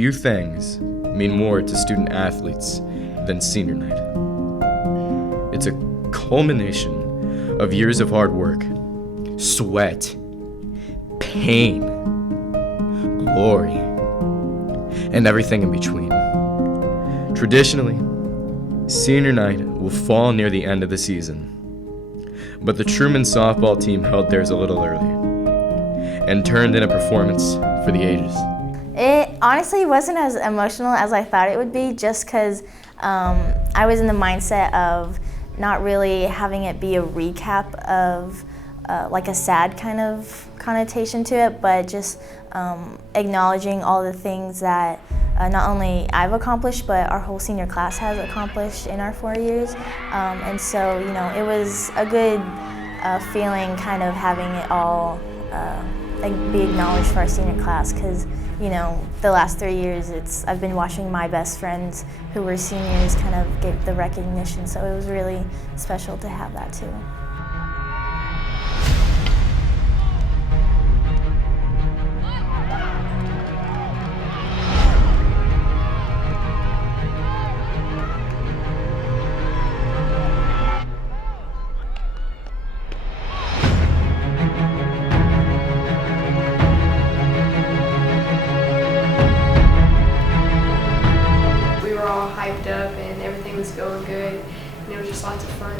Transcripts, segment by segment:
few things mean more to student athletes than senior night. It's a culmination of years of hard work, sweat, pain, glory, and everything in between. Traditionally, senior night will fall near the end of the season, but the Truman softball team held theirs a little early and turned in a performance for the ages. It honestly wasn't as emotional as I thought it would be, just because I was in the mindset of not really having it be a recap of like a sad kind of connotation to it, but just acknowledging all the things that not only I've accomplished, but our whole senior class has accomplished in our 4 years. And so, you know, it was a good feeling kind of having it all be acknowledged for our senior class, because, you know, the last 3 years I've been watching my best friends who were seniors kind of get the recognition, so it was really special to have that too. Up and everything was going good, and it was just lots of fun.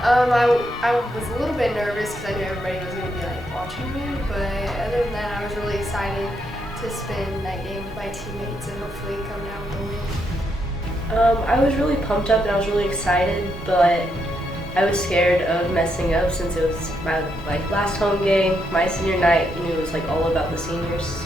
I was a little bit nervous because I knew everybody was going to be like watching me, but other than that, I was really excited to spend that game with my teammates and hopefully come down with a win. I was really pumped up and I was really excited, but I was scared of messing up since it was my last home game, my senior night, and it was all about the seniors.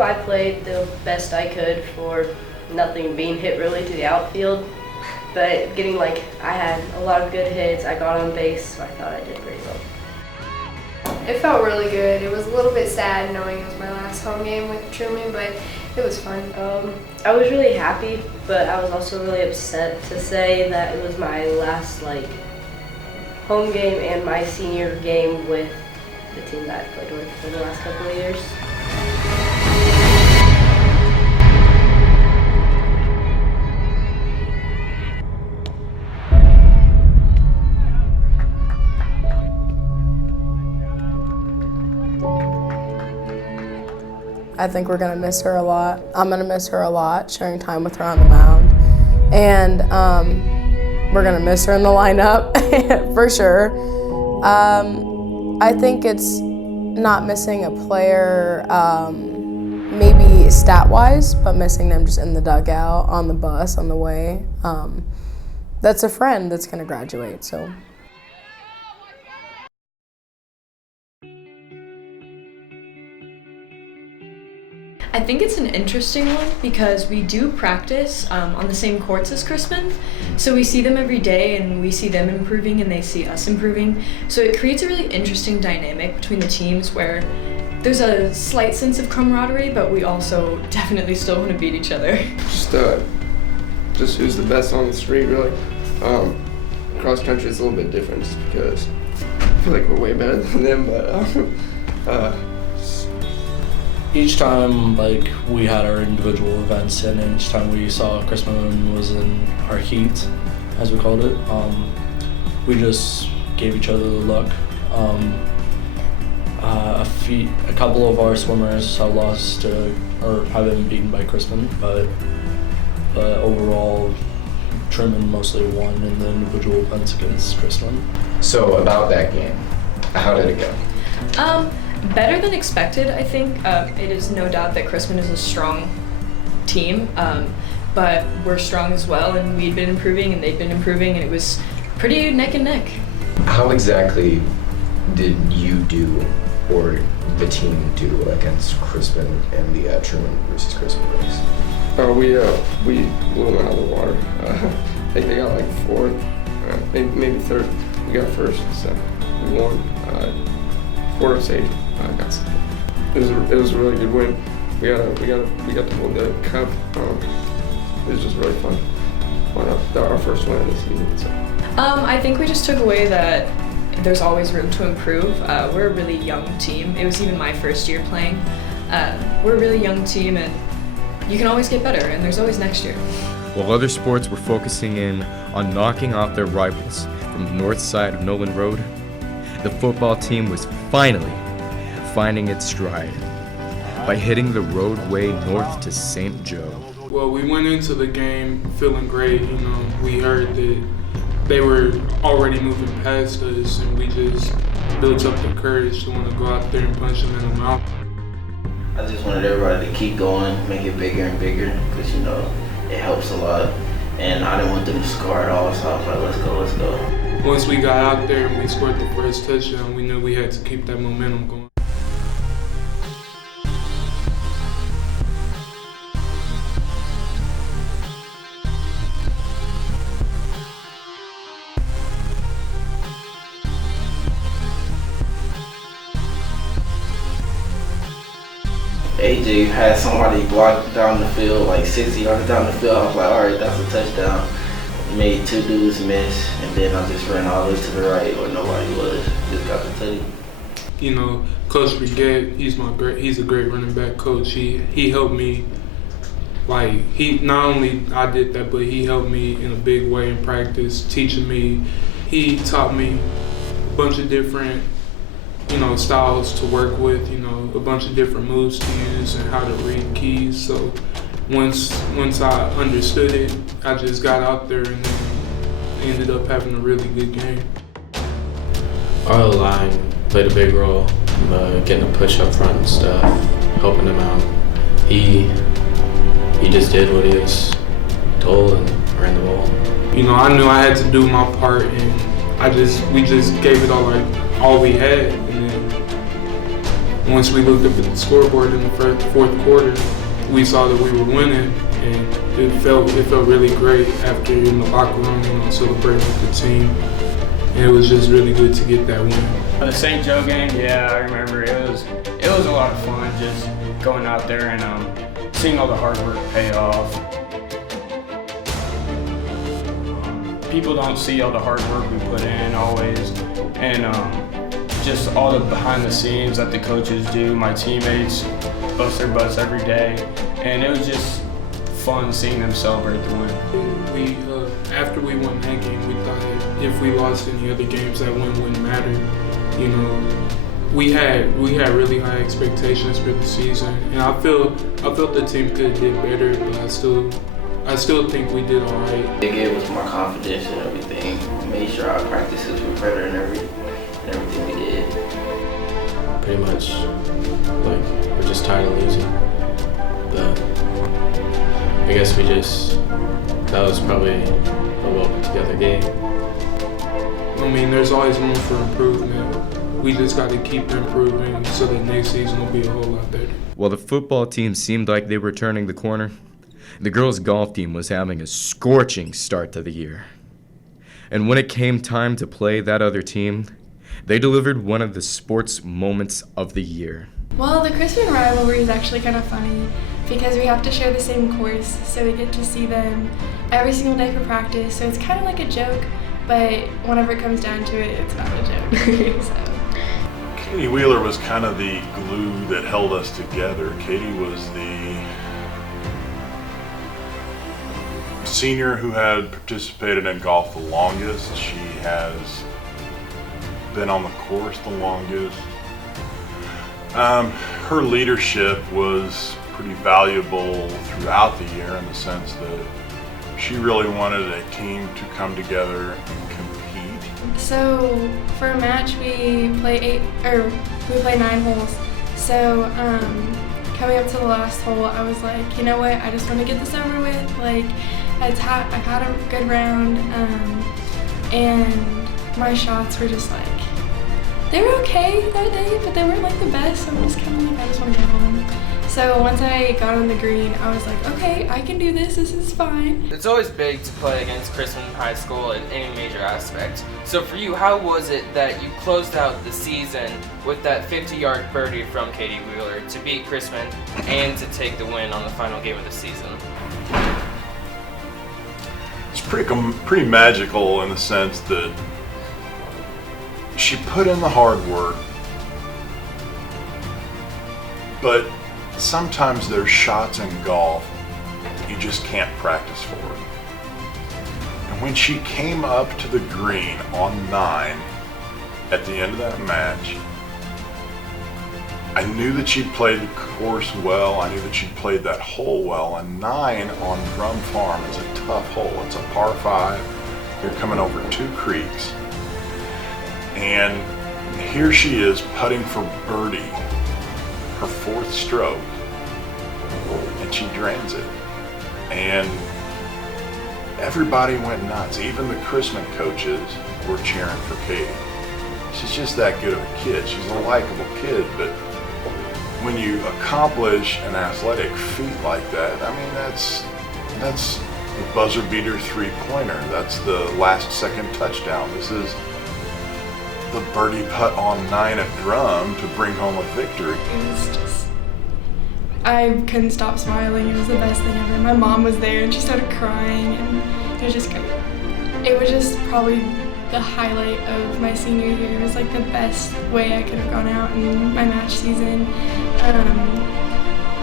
I played the best I could for nothing being hit really to the outfield, but I had a lot of good hits, I got on base, so I thought I did pretty well. It felt really good. It was a little bit sad knowing it was my last home game with Truman, but it was fun. I was really happy, but I was also really upset to say that it was my last home game and my senior game with the team that I played with for the last couple of years. I think we're gonna miss her a lot. I'm gonna miss her a lot, sharing time with her on the mound. And we're gonna miss her in the lineup, for sure. I think it's not missing a player, maybe stat-wise, but missing them just in the dugout, on the bus, on the way. That's a friend that's gonna graduate, so. I think it's an interesting one because we do practice on the same courts as Chrisman, so we see them every day and we see them improving and they see us improving. So it creates a really interesting dynamic between the teams where there's a slight sense of camaraderie, but we also definitely still want to beat each other. Just who's the best on the street, really. Cross country is a little bit different just because I feel like we're way better than them, but each time we had our individual events, and each time we saw Chrisman was in our heat, as we called it, we just gave each other the luck. A couple of our swimmers have lost or have been beaten by Chrisman, but overall Truman mostly won in the individual events against Chrisman. So about that game, how did it go? Better than expected, I think. It is no doubt that Chrisman is a strong team, but we're strong as well, and we'd been improving and they'd been improving, and it was pretty neck and neck. How exactly did you do, or the team do, against Chrisman and the Truman versus Chrisman race? We blew them out of the water. I think they got like fourth, maybe third. We got first, so we won. Florida State got second. It was a really good win. We got to hold the cup. It was just really fun. Our first win of the season. So. I think we just took away that there's always room to improve. We're a really young team. It was even my first year playing. We're a really young team, and you can always get better, and there's always next year. While other sports were focusing in on knocking off their rivals from the north side of Noland Road, the football team was finally finding its stride by hitting the roadway north to St. Joe. Well, we went into the game feeling great. We heard that they were already moving past us, and we just built up the courage to want to go out there and punch them in the mouth. I just wanted everybody to keep going, make it bigger and bigger, because it helps a lot. And I didn't want them to score at all, so I was like, let's go. Once we got out there and we scored the first touchdown, we knew we had to keep that momentum going. AJ had somebody block down the field, like 60 yards down the field. I was like, all right, that's a touchdown. Made two dudes miss, and then I just ran all the way to the right where nobody was. Just got the teddy. Coach Brigette, he's a great running back coach. He helped me. Not only I did that, but he helped me in a big way in practice, teaching me. He taught me a bunch of different styles to work with, a bunch of different moves to use and how to read keys. So once I understood it, I just got out there and then ended up having a really good game. Our line played a big role, getting a push up front and stuff, helping him out. He just did what he was told and ran the ball. I knew I had to do my part, and we just gave it all we had. Once we looked up at the scoreboard in the fourth quarter, we saw that we were winning, and it felt really great after in the locker room, celebrating with the team. And it was just really good to get that win. The St. Joe game, yeah, I remember it was a lot of fun just going out there and seeing all the hard work pay off. People don't see all the hard work we put in always, and just all the behind the scenes that the coaches do. My teammates bust their butts every day, and it was just fun seeing them celebrate the win. After we won that game, we thought if we lost any other games, that win wouldn't matter. We had really high expectations for the season, and I felt the team could have did better, but I still think we did all right. It gave us more confidence in everything. Made sure our practices were better in everything we did. Pretty much, we're just tired of losing. But I guess that was probably a well put together game. There's always room for improvement. We just got to keep improving so that next season will be a whole lot better. While the football team seemed like they were turning the corner, the girls' golf team was having a scorching start to the year. And when it came time to play that other team, they delivered one of the sports moments of the year. Well, the Chrisman rivalry is actually kind of funny because we have to share the same course, so we get to see them every single day for practice. So it's kind of like a joke, but whenever it comes down to it, it's not a joke. Katie Wheeler was kind of the glue that held us together. Katie was the senior who had participated in golf the longest. She has been on the course the longest. Her leadership was pretty valuable throughout the year in the sense that she really wanted a team to come together and compete. So for a match we play 9 holes. So coming up to the last hole, I was like, you know what, I just want to get this over with. Like, I've had a good round, and my shots were just like, they were okay that day, but they weren't like the best, so I'm just kind of like, I just want to go home. So once I got on the green, I was like, okay, I can do this is fine. It's always big to play against Chrisman High School in any major aspect. So for you, how was it that you closed out the season with that 50-yard birdie from Katie Wheeler to beat Chrisman and to take the win on the final game of the season? It's pretty magical in the sense that she put in the hard work, but sometimes there's shots in golf you just can't practice for. And when she came up to the green on 9 at the end of that match, I knew that she'd played the course well. I knew that she'd played that hole well. And 9 on Drum Farm is a tough hole. It's a par 5. You're coming over 2 creeks. And here she is putting for birdie, her 4th stroke, and she drains it. And everybody went nuts. Even the Chrisman coaches were cheering for Katie. She's just that good of a kid. She's a likable kid, but when you accomplish an athletic feat like that, I mean, that's the buzzer beater 3-pointer. That's the last second touchdown. This is the birdie putt on 9 at Drum to bring home a victory. It was just, I couldn't stop smiling. It was the best thing ever. My mom was there and she started crying, and it was just great. It was just probably the highlight of my senior year. It was like the best way I could have gone out in my match season.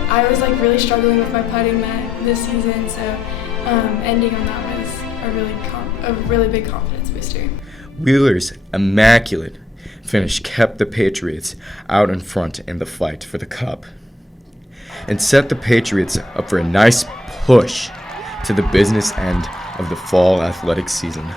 I was like really struggling with my putting this season, so ending on that was a really big confidence booster. Wheeler's immaculate finish kept the Patriots out in front in the fight for the cup and set the Patriots up for a nice push to the business end of the fall athletic season.